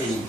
ini.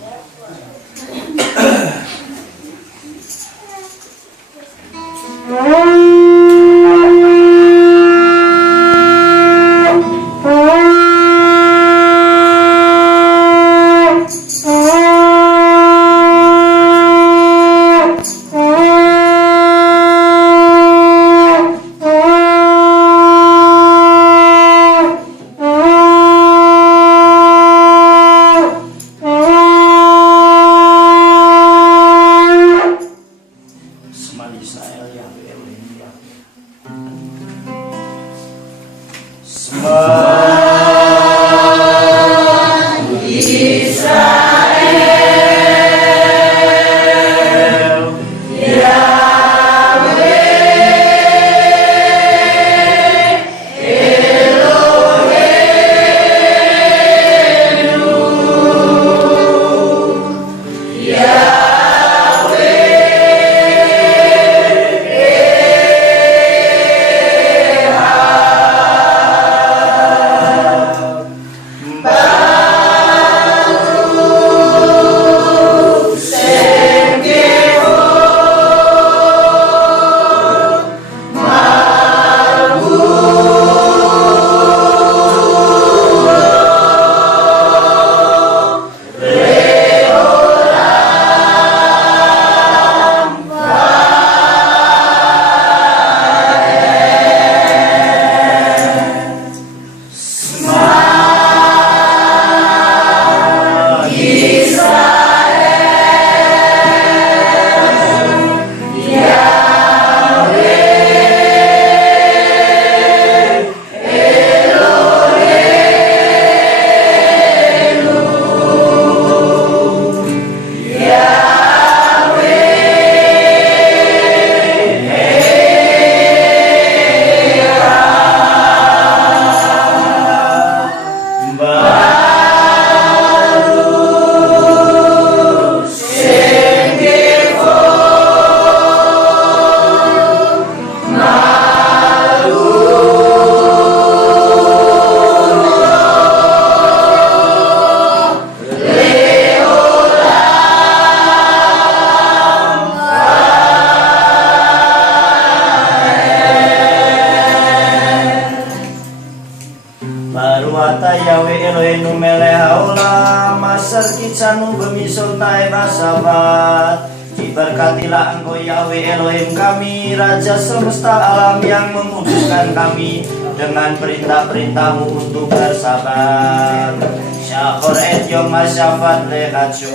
Baruata Yawe Eloheinu melech haolam asar kitsanu bemisun tae basabat. Diberkatilah Engkau Yahwe Elohim kami, Raja semesta alam yang memuduskan kami dengan perintah-perintah-Mu untuk bersabar. Syahor et yom hasyafat lekacu,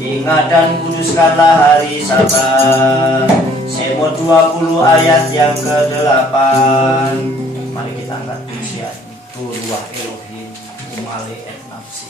ingat dan kuduskanlah hari Sabat. Semot 20 ayat yang ke-8. Mari kita angkat pujian Ruah Elohim umale et nafsi.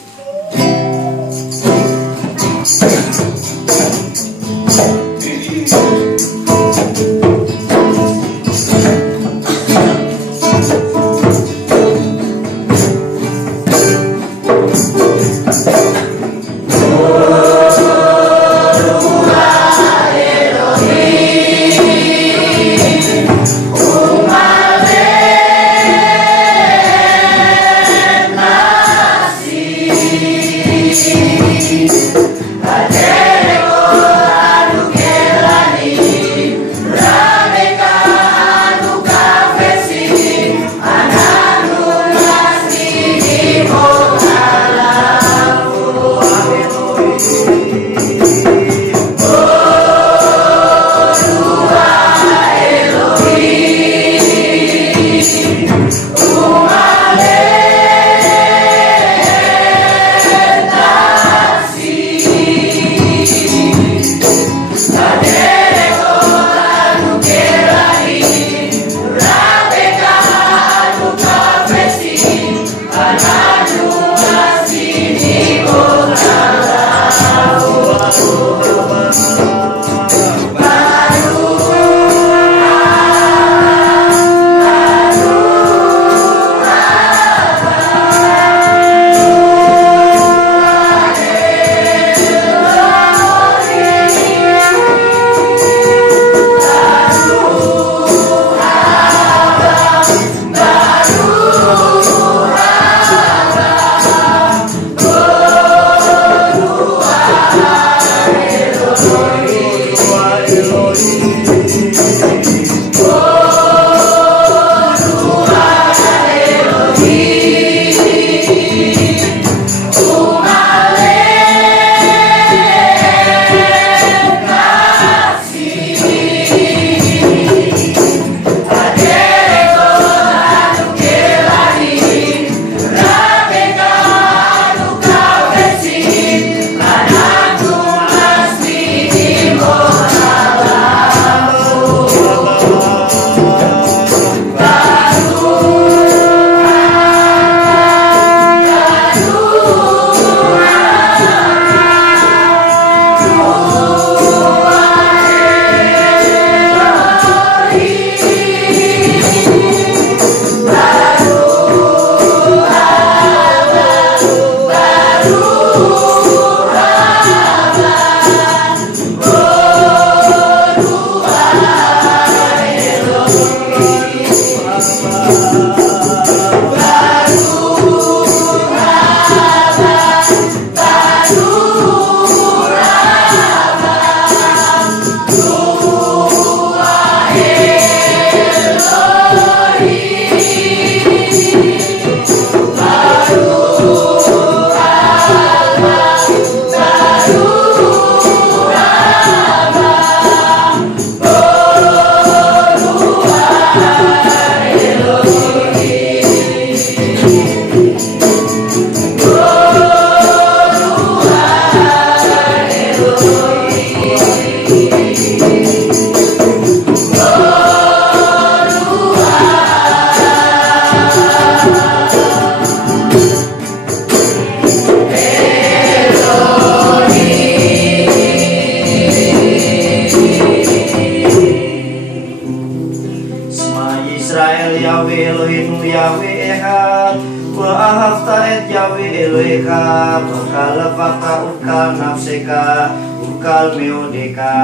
Eloheka bekal fakta ukal nafseka ukal meodeka.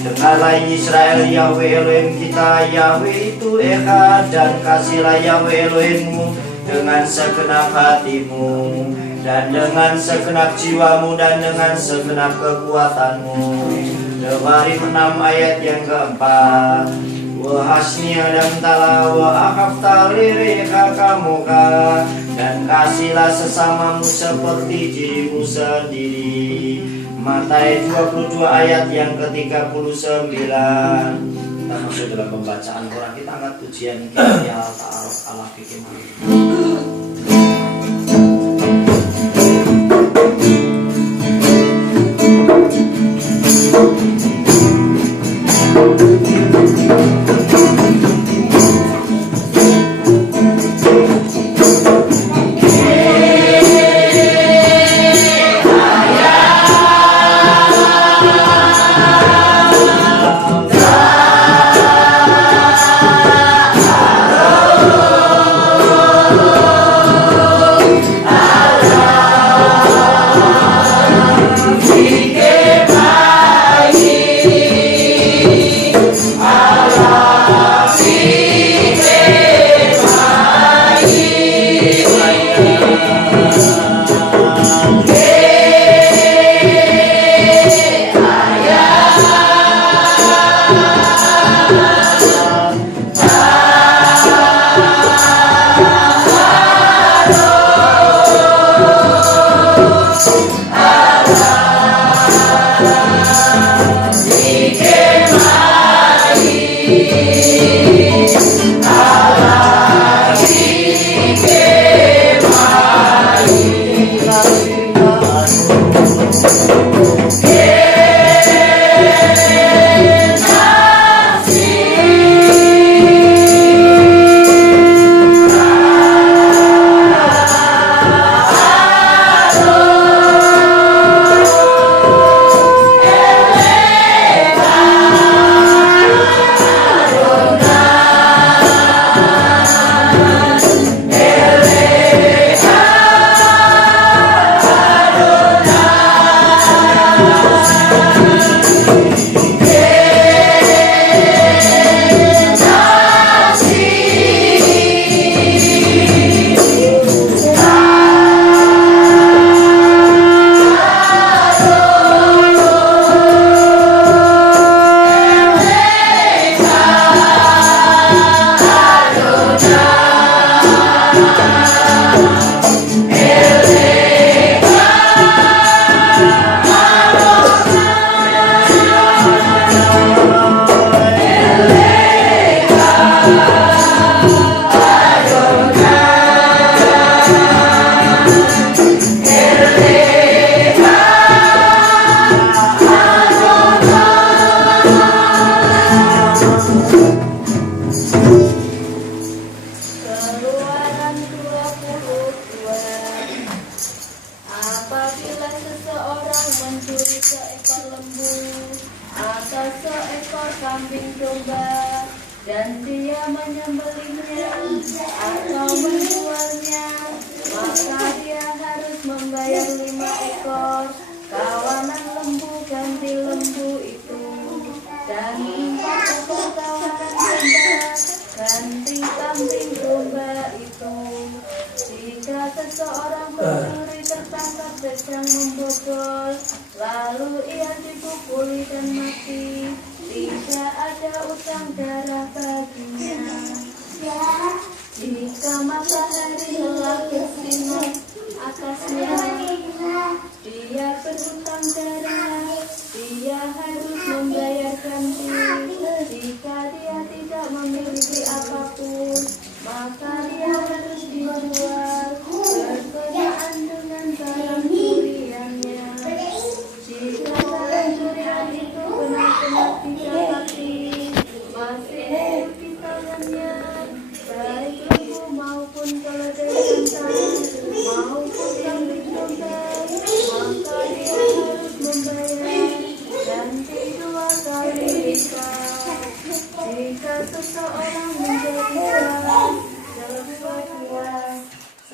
Dengarlah Israel, Yahweh Elohim kita, Yahweh itu Eka, dan kasihlah Yahweh Elohimmu dengan segenap hatimu, dan dengan segenap jiwamu, dan dengan segenap kekuatanmu. Devarim 6 ayat yang keempat. Wahasnia dan tala wa akhafta lirika kamuka, dan kasihlah sesamamu seperti dirimu sendiri. Matai 22 ayat yang ke-39. Kita masuk dalam pembacaan Quran, kita angkat pujian kita ya Allah bikin.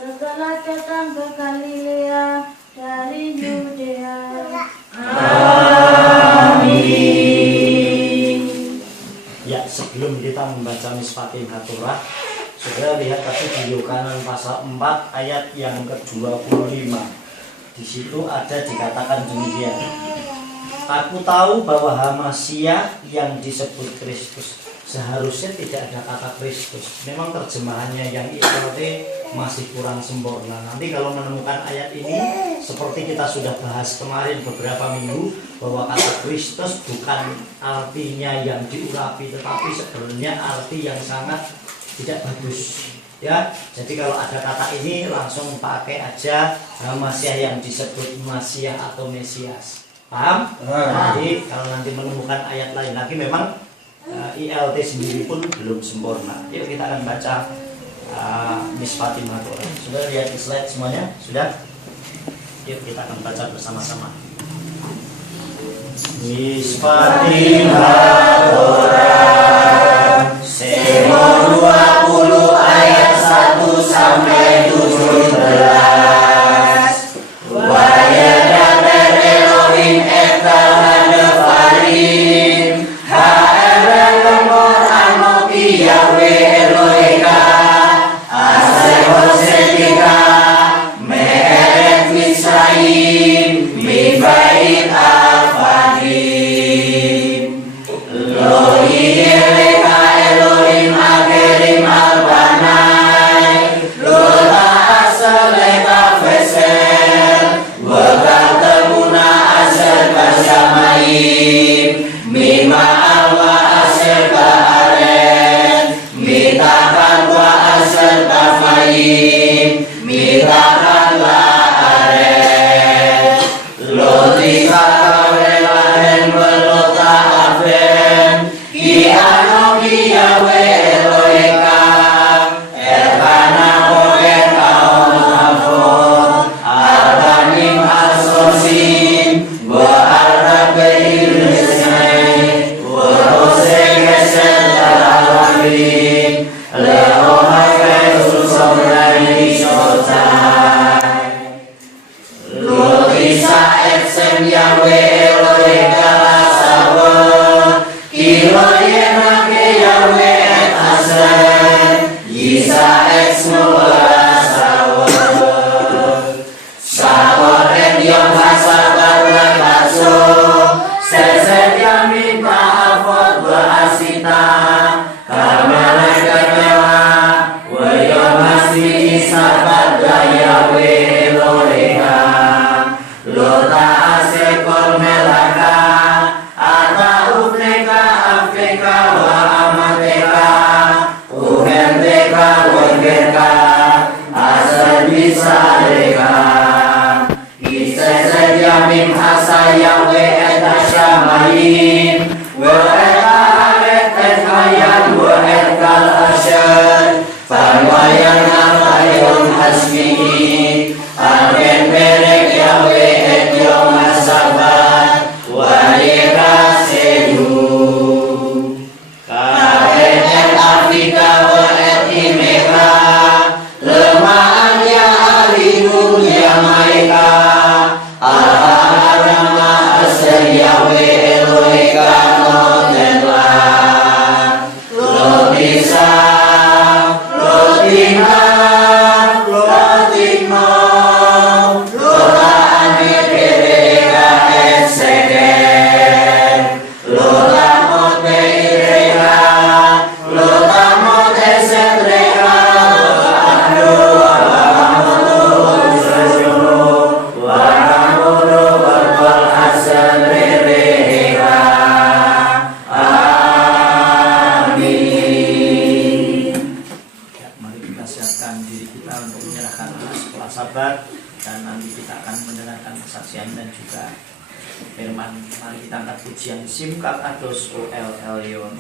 Segala datang ke Galilea. 4 ayat yang ke-25. Di situ ada dikatakan demikian. Aku tahu bahwa Hamasiah yang disebut Kristus. Seharusnya tidak ada kata Kristus. Memang terjemahannya yang ILT masih kurang sempurna. Nanti kalau menemukan ayat ini, seperti kita sudah bahas kemarin beberapa minggu, bahwa kata Kristus bukan artinya yang diurapi, tetapi sebenarnya arti yang sangat tidak bagus. Ya, jadi kalau ada kata ini langsung pakai aja Hamasiah yang disebut Masiah atau Mesias. Paham? Jadi kalau nanti menemukan ayat lain lagi, memang ILT sendiri pun belum sempurna. Yuk kita akan baca Miss Fatimah Torah. Sudah lihat di slide semuanya? Sudah? Yuk kita akan baca bersama-sama. Miss Fatimah Torah Semua 20 ayat 1 sampai 17. Wayadat Elohim eta hadefarim HR lemor anopi Yahweh Eloheka Asehor setika Me'eret Mitzrayim Mibait Afadim Lo yeleka Elohim akerim albanai Lo ta'aseleka vesel Wakal temuna asel basyamaim Mima alwa asel baharen Mitakan wa asel bafayim Mitakan la aren Lotika kawelahen melota afen Ki anoki Yahweh Eloheka Elkana bogen kaon nafon Albanim asosim Bo'arab be'irisnei Bo'ose gesel dalawafim Leohai kesul somrai sotai Lutisa etsem Yahweh Eloheka lasawa Kilo yenake Yahweh et aser Yisa eks mulasawa Sakor et yom hasabat lekaso Seset yamin ta'afot berasita Kamelek kemewa Wayom hasi isabat Yahweh Eloheka Lota asekor melaka Ata ufneka afneka wa amateka Uhenteka wengeka Asal bisa deka Iseset yamim hasa Yahweh et asyamayim Wa et aret et hayat wa et kal asyad Panwayan al-ayun hasmihi Agen merek Yahweh et yom asabat Walika sedu Karet et Afrika wa et imeka Lemaan ya alimu ya maika Al-Harama asel Yahweh Eloheka notenlah Lotisa Lotina Lotimo Lota anireka et seken Lota mote ireka Lota mote setreka Waramudu berbal asal rereka Amin. Ya, mari kita siapkan diri kita untuk menyerahkan sekolah sabat dan nanti kita akan mendengarkan kesaksian dan juga firman. Mari kita angkat pujian Simkat Ados OL Elyon.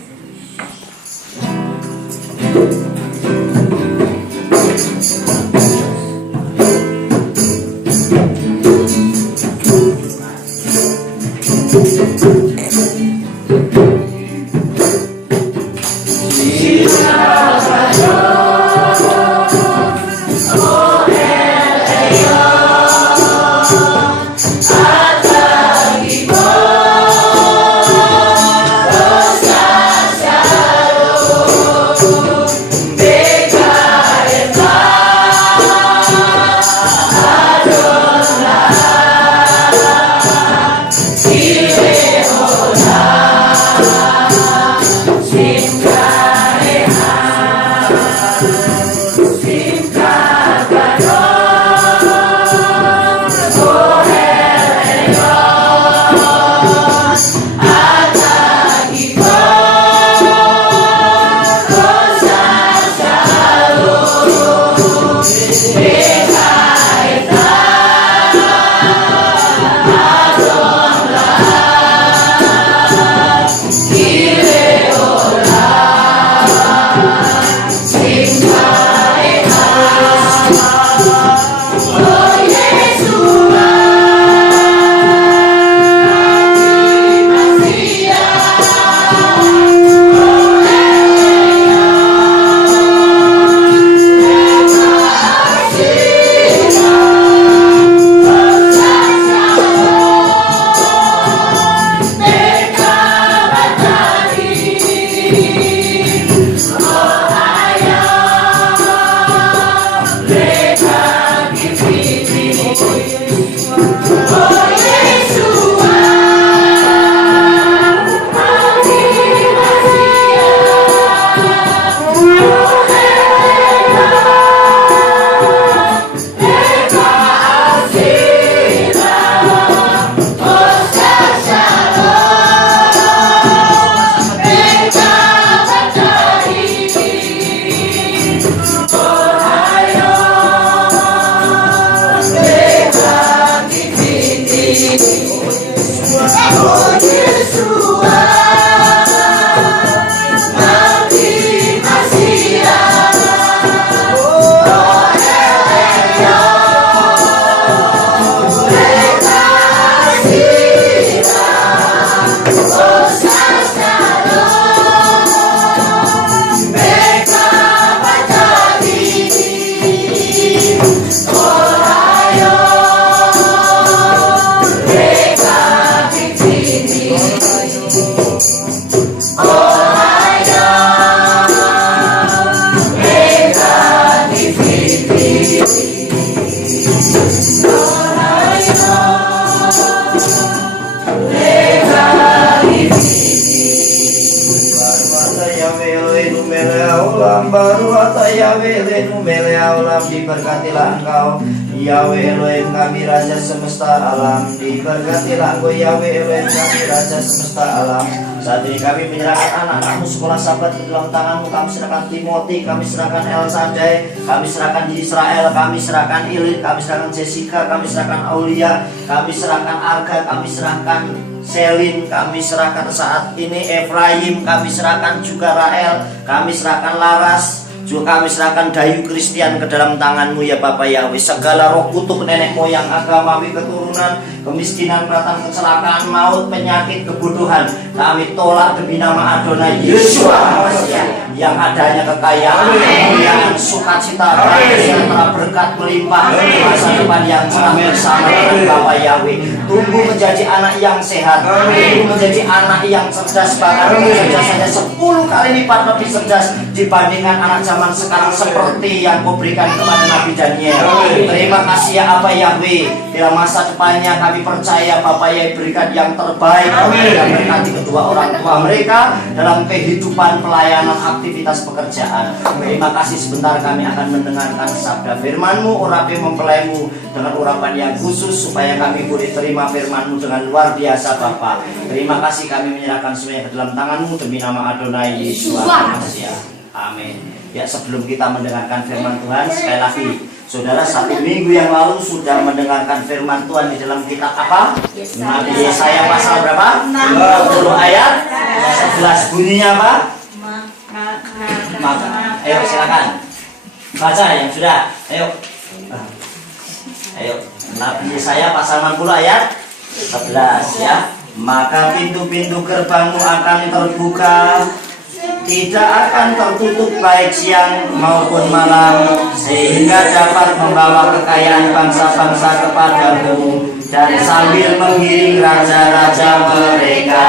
Elohim Melea Olam, diberkatilah Engkau. Yahweh Elohim kami Raja semesta alam, diberkatilah Engkau. Yahweh Elohim kami Raja semesta alam. Saat ini kami menyerahkan anak-anakmu sekolah sahabat ke dalam tanganmu. Kami serahkan Timothy, kami serahkan El Sadai, kami serahkan Israel, kami serahkan Ilin, kami serahkan Jessica, kami serahkan Aulia, kami serahkan Arga, kami serahkan Selin, kami serahkan saat ini Efraim, kami serahkan juga Rael, kami serahkan Laras, juga kami serahkan Dayu Kristian ke dalam tanganmu ya Bapak Yahweh. Segala roh kutuk nenek moyang, agamawi, keturunan, kemiskinan, kelatan, kecelakaan, maut, penyakit, kebodohan, kami tolak demi nama Adonai Yeshua yang adanya kekayaan, kemuliaan, sukacita, sejahtera, berkat melimpah, masa depan yang cerah bersama dengan Bapak Yahweh. Tumbuh menjadi anak yang sehat, tumbuh menjadi anak yang cerdas, bahkan kecerdasannya 10 kali lipat lebih cerdas dibandingkan anak zaman sekarang, seperti yang kau berikan kepada Nabi Daniel. Terima kasih ya Abah Yahweh. Dalam masa depannya kami percaya Bapak Yahweh berikan yang terbaik, dan berkati kedua orang tua mereka dalam kehidupan pelayanan aktivitas pekerjaan. Terima kasih. Sebentar kami akan mendengarkan sabda firman-Mu. Urapi mempelaimu dengan urapan yang khusus supaya kami boleh terima firman-Mu dengan luar biasa Bapak. Terima kasih, kami menyerahkan semuanya ke dalam tangan-Mu demi nama Adonai Yeshua. Amin. Ya, sebelum kita mendengarkan firman Tuhan, sekali lagi saudara, 1 minggu yang lalu sudah mendengarkan firman Tuhan di dalam kitab apa? Nabi Yesaya pasal berapa? 60 ayat 11. Bunyinya apa? Maka, ayo silakan baca yang sudah. Ayo Nabi Yesaya pasal 60 ayat 11 ya. Maka pintu-pintu gerbangmu akan terbuka, tidak akan tertutup baik siang maupun malam, sehingga dapat membawa kekayaan bangsa-bangsa kepadamu dan sambil mengiring raja-raja mereka.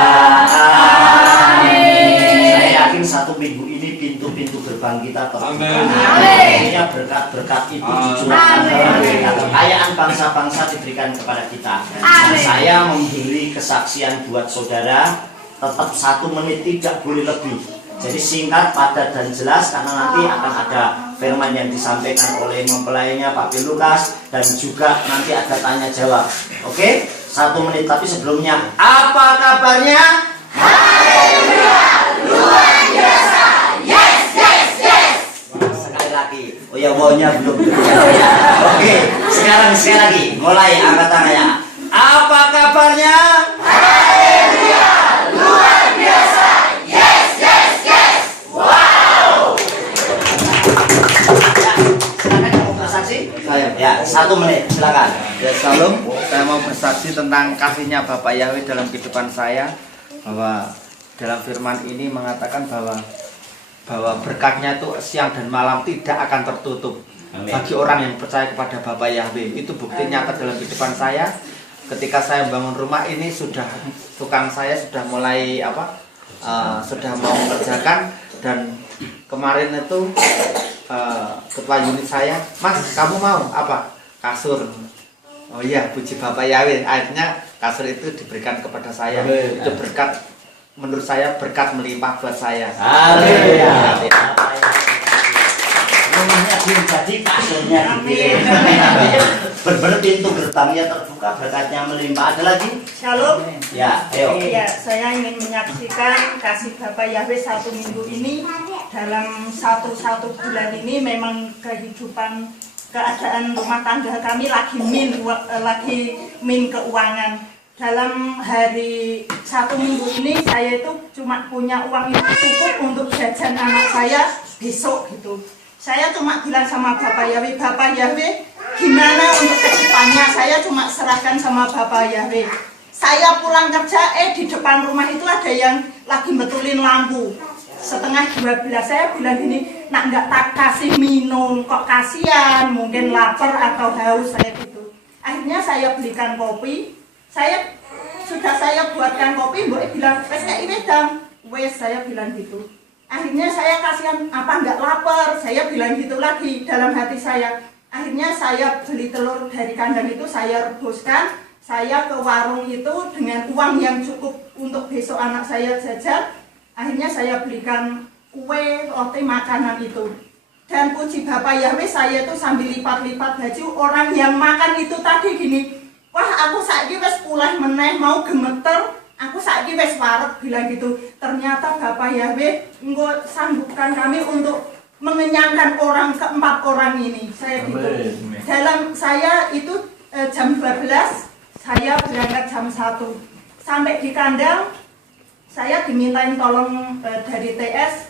Amin. Saya yakin 1 minggu ini pintu-pintu gerbang kita terbuka. Amin. Berkat-berkat itu dicurahkan kepada kita, kekayaan bangsa-bangsa diberikan kepada kita. Dan saya memberi kesaksian buat saudara, tetap 1 menit, tidak boleh lebih. Jadi singkat, padat, dan jelas, karena nanti akan ada firman yang disampaikan oleh mempelainya Pak Lukas, dan juga nanti ada tanya jawab. Oke, 1 menit. Tapi sebelumnya, apa kabarnya? Haleluya, luar biasa. Yes, yes, yes. Sekali lagi. Oh ya, wow-nya belum. Oke, sekarang sekali lagi. Mulai angkat tangannya. Apa kabarnya? Haleluya, luar biasa. Ya, 1 menit, silakan. Ya, salam. Saya mau bersaksi tentang kasihnya Bapak Yahweh dalam kehidupan saya, bahwa dalam firman ini mengatakan bahwa berkatnya itu siang dan malam tidak akan tertutup. Amin. Bagi orang yang percaya kepada Bapak Yahweh, itu bukti nyata dalam kehidupan saya. Ketika saya bangun rumah ini, tukang saya sudah mulai sudah mau mengerjakan, dan kemarin itu ketua unit saya, Mas, kamu mau apa? Kasur. Oh iya, puji Bapak Yahweh. Akhirnya kasur itu diberikan kepada saya. Itu berkat, menurut saya berkat melimpah buat saya. Haleluya. Rumahnya belum jadi, kasurnya dikirim. Benar-benar pintu gerbangnya terbuka, berkatnya melimpah. Ada lagi? Shalom. Ya, ayo. Ya, saya ingin menyaksikan kasih Bapak Yahweh 1 minggu ini. Dalam satu bulan ini memang keadaan rumah tangga kami lagi min keuangan. Dalam hari 1 minggu ini saya itu cuma punya uang itu cukup untuk jajan anak saya besok gitu. Saya cuma bilang sama Bapak Yahweh, Bapak Yahweh, gimana untuk kedepannya? Saya cuma serahkan sama Bapak Yahweh. Saya pulang kerja, di depan rumah itu ada yang lagi betulin lampu. Setengah 12 saya bilang gini, nak nggak tak kasih minum, kok kasihan, mungkin lapar atau haus saya gitu. Akhirnya saya belikan kopi, saya buatkan kopi, Mbak bilang, wes kayak ini dong, wes saya bilang gitu. Akhirnya saya kasihan, apa nggak lapar, saya bilang gitu lagi dalam hati saya. Akhirnya saya beli telur dari kandang itu, saya rebuskan, saya ke warung itu dengan uang yang cukup untuk besok anak saya jajan. Akhirnya saya belikan kue, roti, makanan itu. Dan puji Bapak Yahweh, saya tuh sambil lipat-lipat baju. Orang yang makan itu tadi gini, wah aku saiki wis pulih meneh, mau gemeter, aku saiki wis waret, bilang gitu. Ternyata Bapak Yahweh engko sanggupkan kami untuk mengenyangkan keempat orang ini. Saya gitu. Dalam saya itu jam 12, saya berangkat jam 1. Sampai di kandang, saya dimintain tolong dari TS,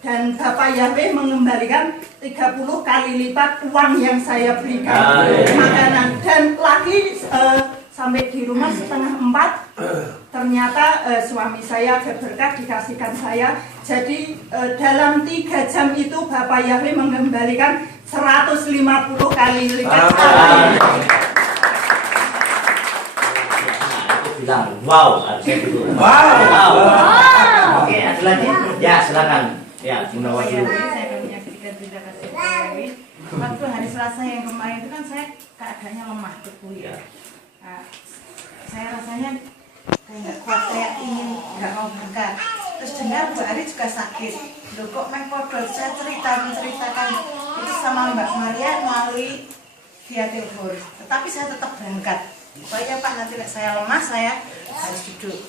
dan Bapak Yahweh mengembalikan 30 kali lipat uang yang saya berikan makanan. Dan lagi sampai di rumah setengah 4, ternyata suami saya ada berkat dikasihkan saya. Jadi dalam 3 jam itu Bapak Yahweh mengembalikan 150 kali lipat. Bilang wow, harusnya gitu. Wow. Oke, ada lagi? Ya, silakan. Ya, Bunda Wahyu. Saya punya sedikit cerita kasih Dewi. Waktu hari Selasa yang kemarin itu kan saya keadaannya lemah tubuh ya. Nah, saya rasanya kayak nggak kuat, saya ingin nggak mau berangkat. Terus dengar Bu Ari juga sakit. Loh kok mengkodol, saya menceritakan itu sama Mbak Maria melalui via telepon. Tetapi saya tetap berangkat. Pokoknya Pak, nanti saya lemah, saya harus duduk.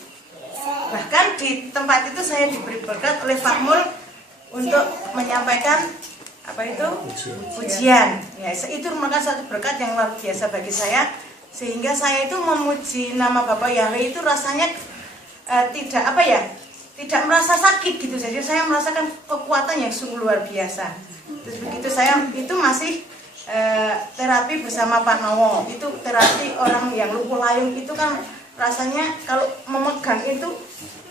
Bahkan di tempat itu saya diberi berkat oleh Pak Mul untuk menyampaikan apa itu pujian. Ya, itu merupakan satu berkat yang luar biasa bagi saya, sehingga saya itu memuji nama Bapak Yahweh itu rasanya tidak merasa sakit gitu. Jadi saya merasakan kekuatan yang sungguh luar biasa. Terus begitu saya itu masih terapi bersama Pak Nowo. Itu terapi orang yang lumpuh layung itu kan rasanya kalau memegang itu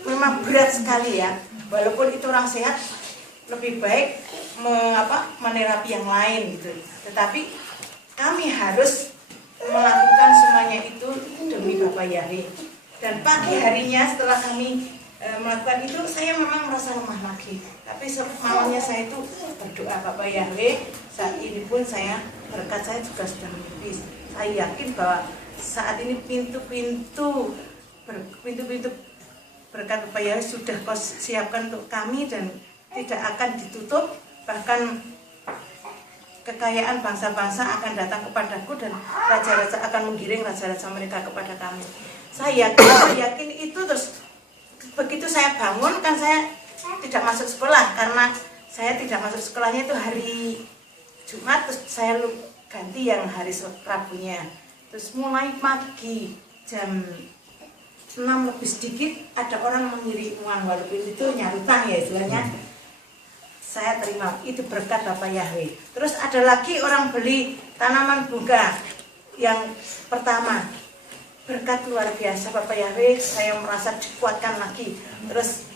memang berat sekali ya. Walaupun itu orang sehat, lebih baik menerapi yang lain gitu. Tetapi kami harus melakukan semuanya itu demi Bapak Yahweh. Dan pagi harinya setelah kami melakukan itu, saya memang merasa lemah lagi. Tapi malamnya saya itu berdoa, Bapak Yahweh, saat ini pun saya berkat saya juga sudah menipis. Saya yakin bahwa saat ini pintu-pintu berkat Bapak Yahweh sudah Kau siapkan untuk kami dan tidak akan ditutup. Bahkan kekayaan bangsa-bangsa akan datang kepadaku dan raja-raja akan menggiring raja-raja mereka kepada kami. Saya yakin itu. Terus begitu saya bangun kan saya tidak masuk sekolah, karena saya tidak masuk sekolahnya itu hari Jumat, terus saya ganti yang hari Rabunya. Terus mulai pagi jam 6 lebih sedikit ada orang mengirim uang, walaupun itu nyarutang ya istilahnya. Saya terima, itu berkat Bapak Yahweh. Terus ada lagi orang beli tanaman bunga yang pertama, berkat luar biasa Bapak Yahweh, saya merasa dikuatkan lagi. Terus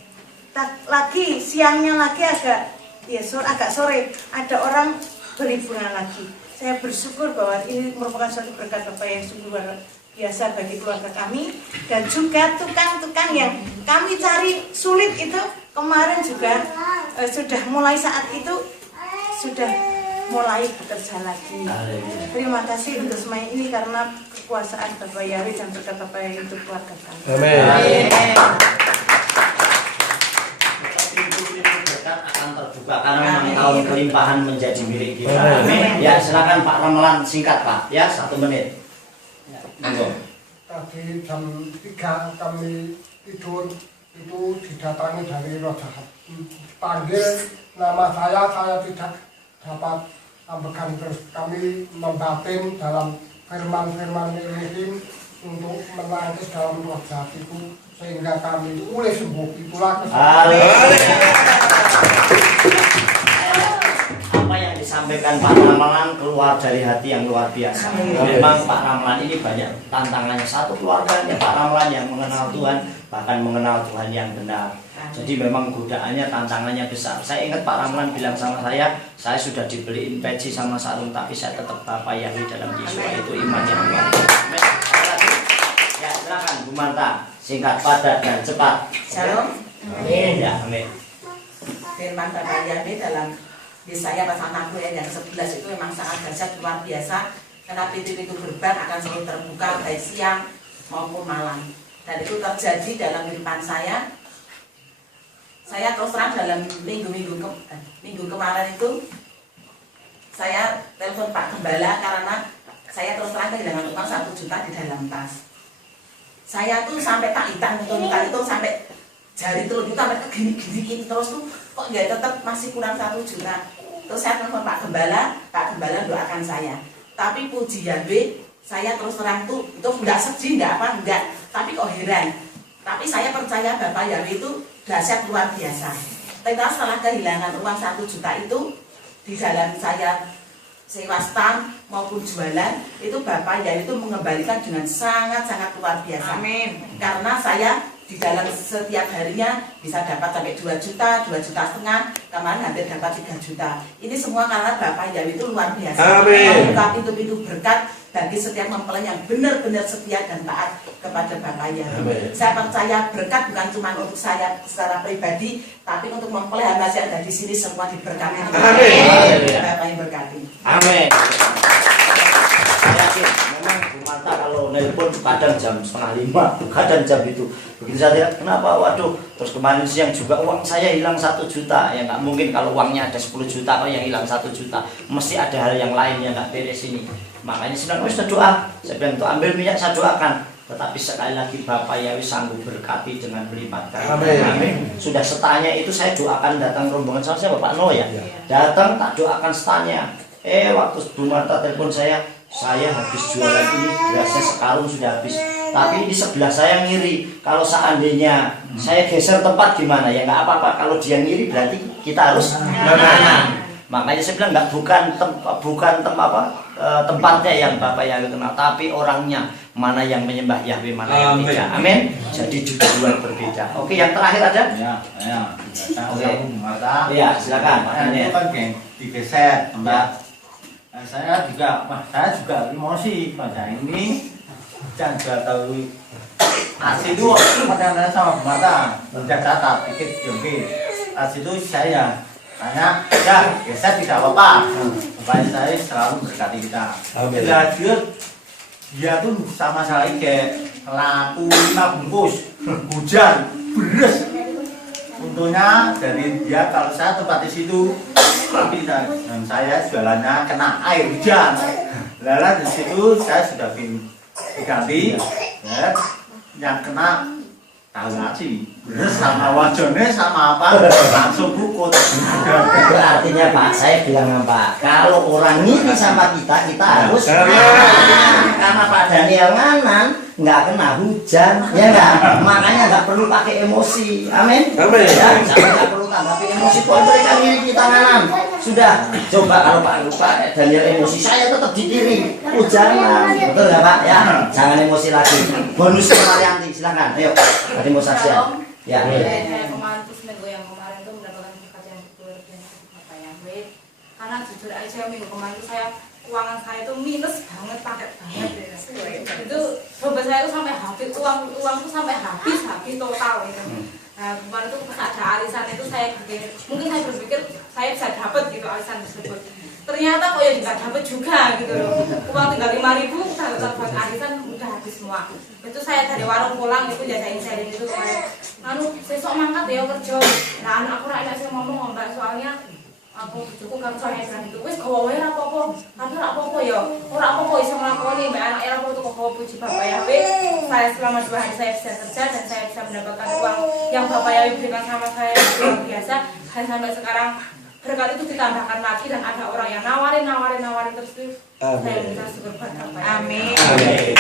lagi siangnya lagi agak sore ada orang beli bunga lagi. Saya bersyukur bahwa ini merupakan suatu berkat Bapak yang sungguh luar biasa bagi keluarga kami. Dan juga tukang-tukang yang kami cari sulit itu kemarin juga sudah mulai saat itu sudah mulai bekerja lagi. Terima kasih untuk semua ini karena kekuasaan Bapak Yahweh dan berkat Bapak Yahweh untuk keluarga kami. Amin. Pintu-pintu berkat akan terbuka karena memang tahun kelimpahan menjadi milik kita. Amin. Ya, silakan Pak Ramelan, singkat Pak. Ya, 1 menit. Monggo. Tadi jam 3 kami tidur itu didatangi dari roh jahat. Panggil nama saya tidak dapat ambekan. Terus kami membatin dalam firman-firman Elohim untuk menangis dalam roh jahat itu sehingga kami pulih sembuh. Itulah apa yang disampaikan Pak Ramelan keluar dari hati yang luar biasa. Memang Pak Ramelan ini banyak tantangannya. Satu keluarganya Pak Ramelan yang mengenal Tuhan, bahkan mengenal Tuhan yang benar. Jadi memang godaannya, tantangannya besar. Saya ingat Pak Ramelan bilang sama saya sudah dibeliin peci sama sarung, tapi saya tetap Bapak Yahweh dalam Yesus. Itu iman yang luar biasa. Ya, silakan Bu Marta, singkat, padat dan cepat. Shalom. Amin. Ya, amin. Firman Bapak Yahweh dalam Yesaya pasal 60 ayat yang 11 itu memang sangat dahsyat, luar biasa, karena pintu-pintu gerbang akan selalu terbuka baik siang maupun malam. Dan itu terjadi dalam kehidupan saya. Saya terus terang dalam minggu kemarin itu saya telepon Pak Gembala karena saya terus terang kehilangan uang 1 juta di dalam tas. Saya tuh sampai tak hitung sampai jari telunjuk sampai gini terus tuh kok nggak tetap masih kurang 1 juta. Terus saya telepon Pak Gembala doakan saya. Tapi puji Yahweh, saya terus terang tuh itu nggak sedih, enggak. Tapi kok heran. Tapi saya percaya Bapak Yahweh itu dahsyat luar biasa. Ternyata setelah kehilangan uang 1 juta itu di dalam saya sewa stand maupun jualan itu Bapak Yahweh itu mengembalikan dengan sangat-sangat luar biasa. Amin. Karena saya di dalam setiap harinya bisa dapat sampai 2 juta, 2,5 juta, kemarin hampir dapat 3 juta. Ini semua karena Bapak Yahweh itu luar biasa. Amin. Membuka pintu-pintu berkat bagi setiap mempelai yang benar-benar setia dan taat kepada Bapak Yahweh. Saya percaya berkat bukan cuma untuk saya secara pribadi, tapi untuk mempelai hamba yang ada di sini semua diberkati. Amin. Bapak yang berkati. Amin. Saya yakin memang Bu Marta kalau nelpon kadang jam 4:30, kadang jam itu. Begitu saya lihat, kenapa? Waduh, terus kemarin siang juga uang saya hilang 1 juta. Ya nggak mungkin kalau uangnya ada 10 juta, kalau yang hilang 1 juta. Mesti ada hal yang lain yang nggak beres ini. Makanya saya bilang, sudah doa. Saya bilang, tuh ambil minyak, saya doakan. Tetapi sekali lagi Bapak Yahweh sanggup berkati dengan melipat ganda. Amin. Sudah setanya itu saya doakan datang rombongan sama saya Bapak No ya. Datang tak doakan setanya. Waktu Bu Marta telepon saya habis jualan ini berasnya sekarung sudah habis. Tapi di sebelah saya ngiri. Kalau seandainya saya geser tempat gimana? Ya nggak apa-apa. Kalau dia ngiri berarti kita harus menang. Makanya saya bilang bukan tempatnya yang Bapak Yahweh kenal, tapi orangnya, mana yang menyembah Yahweh, mana yang tidak. Amin. Jadi dua berbeda. Oke, yang terakhir ada? Oke. Iya, silakan. Ini kan digeser tempat. Saya juga emosi pada ini. Jangan juga tahu asli itu kadang-kadang sama mata udah catat dikit jongkit. Asli itu saya tanya, ya geser tidak apa-apa. Bapak saya selalu berkati kita. Bila dia tuh sama sekali kayak laku 5 bungkus hujan beres. Untungnya dari dia kalau saya tempat di situ, tapi dan saya jualannya kena air hujan. Lalu di situ saya sudah diganti, ya, yang kena tahu nasi, beres sama wajone sama apa langsung bukut. Itu artinya Pak, saya bilang Pak, kalau orang ini sama kita harus karena Pak Daniel nganan nggak kena hujan, ya nggak, makanya nggak perlu pakai emosi. Amin. Amin. Ya, nggak perlu tanggapi emosi. Kok mereka ngiri kita nganan? Sudah, coba kalau Pak Daniel emosi, saya tetap dikiri. Jangan, betul nggak Pak? Ya, jangan emosi lagi. Bonus Marianti, silakan. Ayo, tadi mau saksian. Ya. Saya kemarin tuh seminggu yang kemarin tuh mendapatkan berkat yang luar biasa Bapak Yahweh. Karena jujur aja minggu kemarin tuh saya keuangan saya itu minus banget, paket banget. Itu dompet saya tuh sampai habis, uang tuh sampai habis total gitu. Nah kemarin tuh pas ada arisan itu saya mungkin saya berpikir saya bisa dapat gitu arisan tersebut. Ternyata kok ya nggak dapat juga gitu loh. Uang tinggal 5.000 udah buat arisan udah habis semua. Itu saya dari warung pulang itu jajain sharing itu sesok mangkat ya kerja. Nah aku rakyat saya ngomong Mbak soalnya aku cukup kan soalnya kan itu wis gawe ora apa-apa. Tapi ora apa-apa ya. Ora apa-apa iso nglakoni mbak anak era foto kok puji Bapak Yahweh. Saya selama 2 hari saya bisa kerja dan saya bisa mendapatkan uang yang Bapak Yahweh berikan sama saya luar biasa. Dan sampai sekarang berkat itu ditambahkan lagi dan ada orang yang nawarin terus. Saya minta syukur buat Bapak Yahweh. Amin.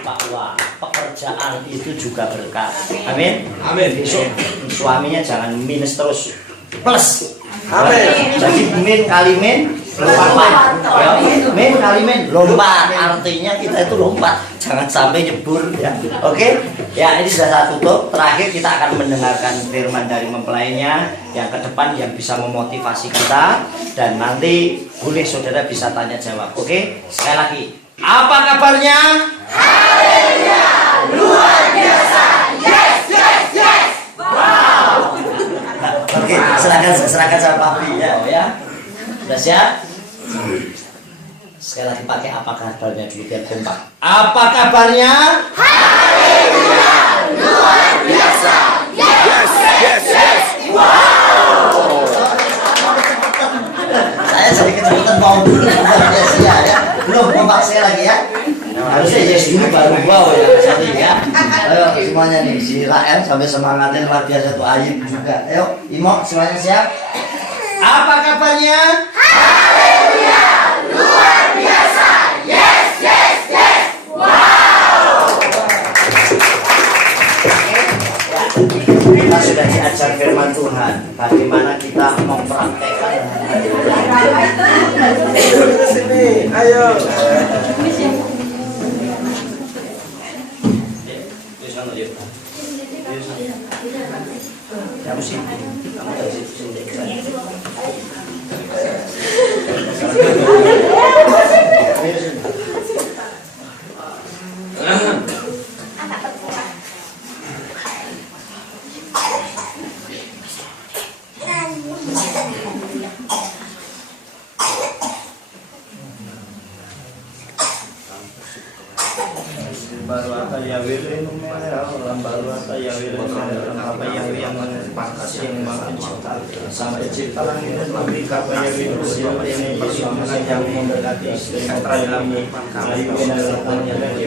Bahwa pekerjaan itu juga berkat. Amin. Amin. Besok suaminya jangan minus terus, plus. Amin. Jadi min kali min lompat. Ya, min kali min lompat. Artinya kita itu lompat, jangan sampai nyebur ya. Oke? Ya, ini sudah saya tutup. Terakhir kita akan mendengarkan firman dari mempelainya yang ke depan yang bisa memotivasi kita dan nanti boleh saudara bisa tanya jawab. Oke? Sekali lagi, apa kabarnya? Haleluya, luar biasa. Yes. Wow. Oke, serahkan sama Papi ya. Sudah siap? Sekali lagi pakai apa kabarnya dulu biar kompak. Apa kabarnya? Haleluya, luar biasa. Yes. Wow. mau dulu ya. Belum kompak saya lagi ya. Harusnya yes dulu baru wow ya. Satu ya. Ayo semuanya nih, si Rael sampai semangatnya luar biasa tuh, Ayib juga. Ayo Imo semuanya siap. Apa kabarnya? Haleluya, luar biasa. Yes, yes, yes. Wow. Kita sudah diajar firman Tuhan. Bagaimana kita mempraktekkan. Sini, ayo. Kamu sih, kamu dari situ baru apa ya wilayah merah baru apa ya wilayah apa yang pantas yang mencipta sama cipta langit dan bumi apa ya wilayah yang bersama yang memberkati istri dalam kami mendatangnya dari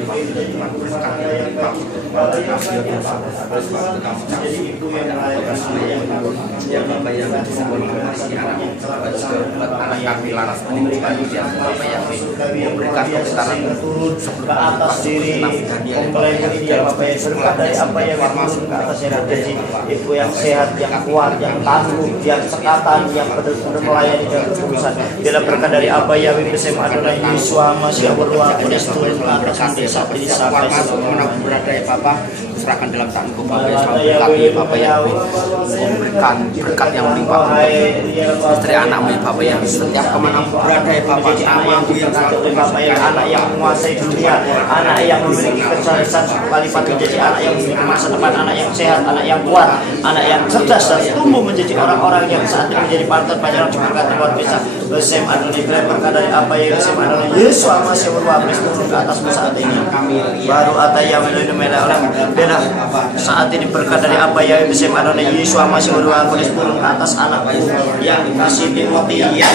jadi ibu yang melahirkan yang apa yang anak kami laras memberikan apa yang memberikan kebenaran turun ke atas diri mempelai dia apa yang berkat dari apa yang masuk ke atas yang jadi ibu yang sehat, yang kuat, yang tangguh, yang sekatan, yang benar-benar melayani dalam urusan. Bila berkat dari apa yang bisa Adonai Yesua masih berluar kudus turun ke atas nanti saat ini sampai mana berada ya Bapak, serahkan dalam tanganku Bapak yang selalu berkati Bapak yang memberikan berkat yang melimpah untuk istri anakmu ya Bapak yang setiap kemana berada ya Bapak, namamu yang selalu anak yang menguasai dunia, anak yang memiliki kecerdasan berlipat menjadi anak yang memiliki masa depan, anak yang sehat, anak yang kuat, anak yang cerdas dan tumbuh menjadi orang-orang yang saat ini menjadi pantas banyak diberkati luar biasa. Besem Adonai berkat dari apa yang Besem Adonai Yesus masih berwabris turun ke atasmu saat ini. Baru ataya melindungi merah oleh bela saat ini berkat dari apa yang Besem Adonai Yesus masih berwabris turun ke atas anakku yang dikasih Timothy ya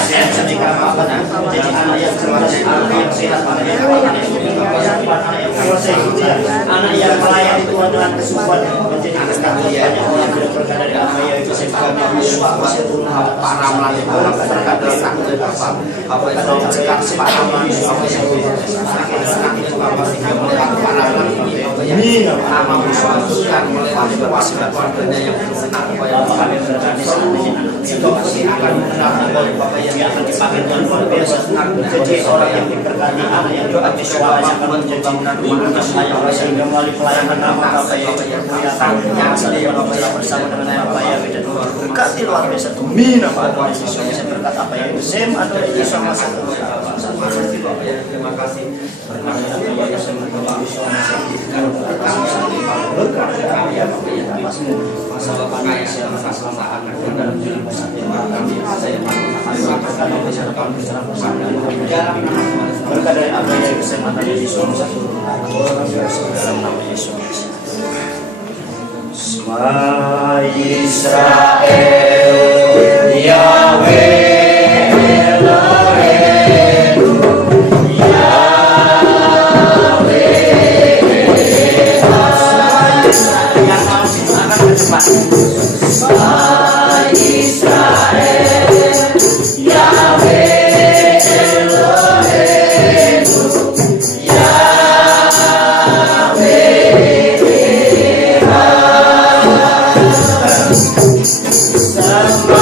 menjadi anak yang cerdas, anak yang sehat, anak yang kuat, anak yang memiliki masa depan, anak yang menguasai dunia, anak yang melayani Tuhan dengan kesungguhan menjadi berkat banyak orang berkat dari apa yang Besem Adonai Yesus masih turun ke atas para melalui berkat dari apa yang sudah berkat para melalui apa yang Bapak sehingga melihat para melalui apa yang namamu sudah melewati Bapak segala keluarganya yang bersenang apa yang kami berkati saat ini itu masih akan mengenal Bapak yang akan dipakai dengan luar biasa menjadi orang yang diberkati, anak yang dipakai suaranya akan menjadi ibu yang sehingga melalui pelayanan nama Bapak yang bermuliakan yang selalu bersama dengan Bapak yang berkati luar biasa demi nama Adonai Yesus bisa berkat apa yang Besem Adonai Yesus masa terima kasih berkat dari apa yang Besem Adonai Yesus Shema Yisrael Yahweh Sama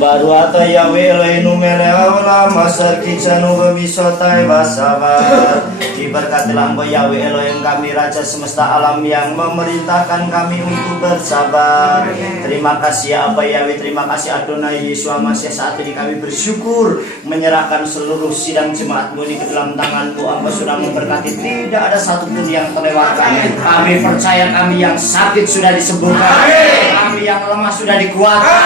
Baruata Yahweh Eloheinu melech haolam asar kitsanu bebisotai basabar. Diberkatilah Engkau Yahweh Elohim kami, Raja semesta alam yang memerintahkan kami untuk bersabar. Terima kasih ya Aba Yahweh, terima kasih Adonai Yeshua Masih. Saat ini kami bersyukur menyerahkan seluruh sidang jemaat-Mu ini ke dalam tangan-Mu. Engkau sudah memberkati, tidak ada satupun yang terlewatkan. Kami percaya kami yang sakit sudah disembuhkan, kami yang lemah sudah dikuatkan,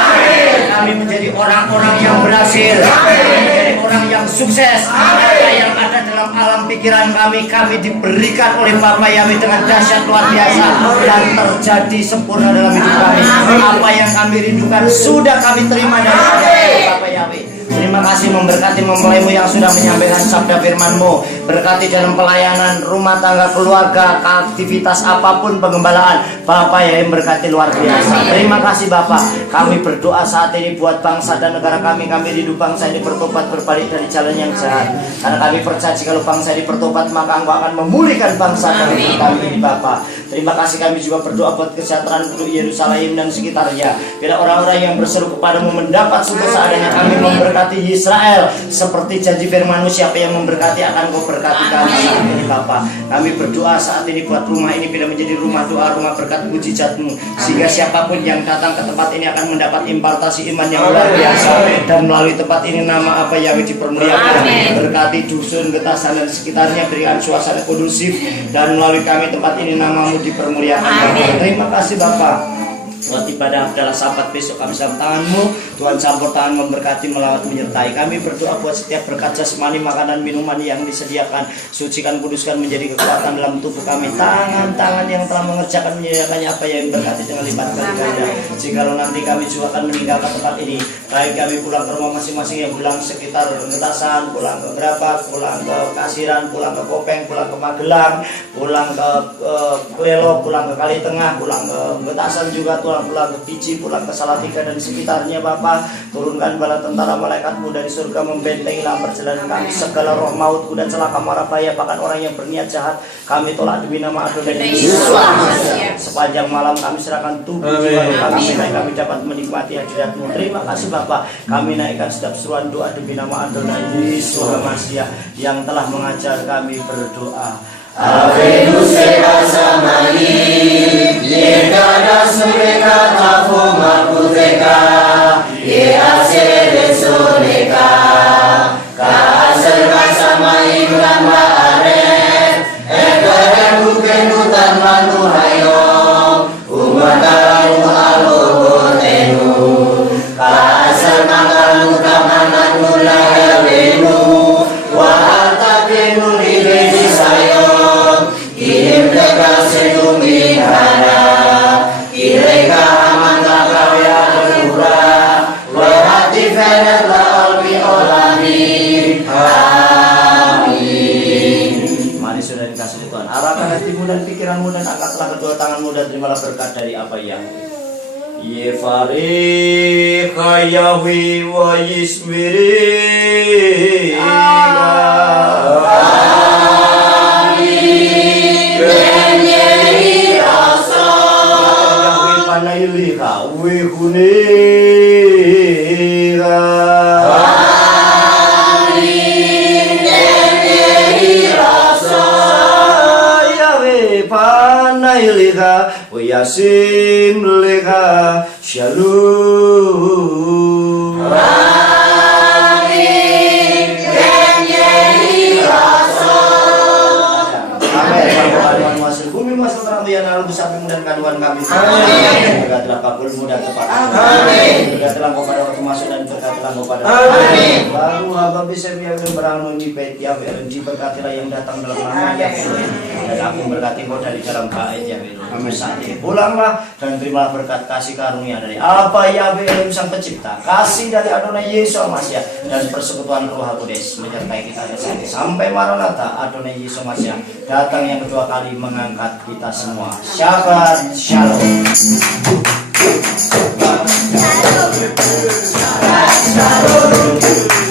kami menjadi orang-orang yang berhasil, menjadi orang yang sukses. Apa yang ada dalam alam pikiran kami diberikan oleh Bapa Yahweh dengan dahsyat luar biasa dan terjadi sempurna dalam hidup kami. Apa yang kami rindukan sudah kami terima dari Bapa Yahweh. Terima kasih memberkati mempelaimu yang sudah menyampaikan sabda firman-Mu. Berkati dalam pelayanan, rumah tangga, keluarga, aktivitas apapun pengembalaan. Bapak yang berkati luar biasa. Terima kasih Bapak. Kami berdoa saat ini buat bangsa dan negara kami. Kami rindu bangsa ini bertobat, berbalik dari jalan yang jahat. Karena kami percaya kalau bangsa ini bertobat, maka Engkau akan memulihkan bangsa kami ini Bapak. Terima kasih, kami juga berdoa buat kesejahteraan penduduk Yerusalem dan sekitarnya. Bila orang-orang yang berseru kepadamu mendapat sumber seadanya, kami memberkati Israel seperti janji firman-Mu, siapa yang memberkati akan Kau berkati kami saat ini Bapak. Kami berdoa saat ini buat rumah ini bila menjadi rumah doa, rumah berkat mujizat-Mu, sehingga siapapun yang datang ke tempat ini akan mendapat impartasi iman yang luar biasa, dan melalui tempat ini nama apa Yahweh dipermuliakan. Berkati dusun, Getasan dan sekitarnya, berikan suasana kondusif, dan melalui kami tempat ini nama-Mu dipermuliakan Bapak. Terima kasih Bapak. Buat ibadah adalah sabat besok kami dalam tangan-Mu. Tuhan campur tangan, memberkati, melawat, menyertai. Kami berdoa buat setiap berkat jasmani, makanan, minuman yang disediakan, sucikan, kuduskan, menjadi kekuatan dalam tubuh kami. Tangan-tangan yang telah mengerjakan, menyediakannya apa yang berkati dengan lipat kali ganda. Jikalau nanti kami juga akan meninggalkan tempat ini, baik kami pulang ke rumah masing-masing, yang pulang sekitar Getasan, pulang ke Grabak, pulang ke Kasiran, pulang ke Kopeng, pulang ke Magelang, pulang ke Kuelo, pulang ke Kali Tengah, pulang ke Getasan juga, pulang ke Fiji, pulang ke Salatiga dan sekitarnya Bapak. Turunkan bala tentara malaikat-Mu dari surga, membentengilah perjalanan kami. Segala roh maut, kuda celaka, mara bahaya, bahkan orang yang berniat jahat, kami tolak demi nama Adonai Yesus. Sepanjang malam kami serahkan tubuh jiwa kami dapat menikmati hadirat-Mu. Terima kasih Bapak. Kami naikkan setiap seruan doa demi nama Adonai Yesus Masih yang telah mengajar kami berdoa. Avenu seka samayi Yekada sureka tafu makuteka Ye asere soneka Ka aserka samayi kamba aret Ekere bukenu tanmanu hayo Umataramu alubotenu Ka aserka kalu kamananu lahewenu Wahatabenu niredi sayo Kirim deka sedumihara Kireka amanta kawya berura Wahati fenet laolpi olami Amin. Mari sudah dikasih Tuhan, arahkan hatimu dan pikiranmu dan angkatlah kedua tanganmu dan terimalah berkat dari apa yang Yefarika Yahwi wa yismirika Panailika wikunika Yahweh panailika wayasim leka shalom sapimu dan kandungan kami. Berkatilah kabulmu dan tepat. Berkatilah kau pada waktu masuk dan berkatilah kau pada waktu. Lalu hamba bisa yang beranggung di bait Yahweh. Berkatilah yang datang dalam nama Yahweh. Dan aku berkati kau dari dalam bait Yahweh. Saat ini pulanglah dan terimalah berkat kasih karunia dari apa Yahweh Sang Pencipta, kasih dari Adonai Yesus Masya dan persekutuan Roh Kudus menyertai kita sampai Maranatha. Adonai Yesus Masya datang yang kedua kali mengangkat kita semua. Shabbat Shalom. Shalom.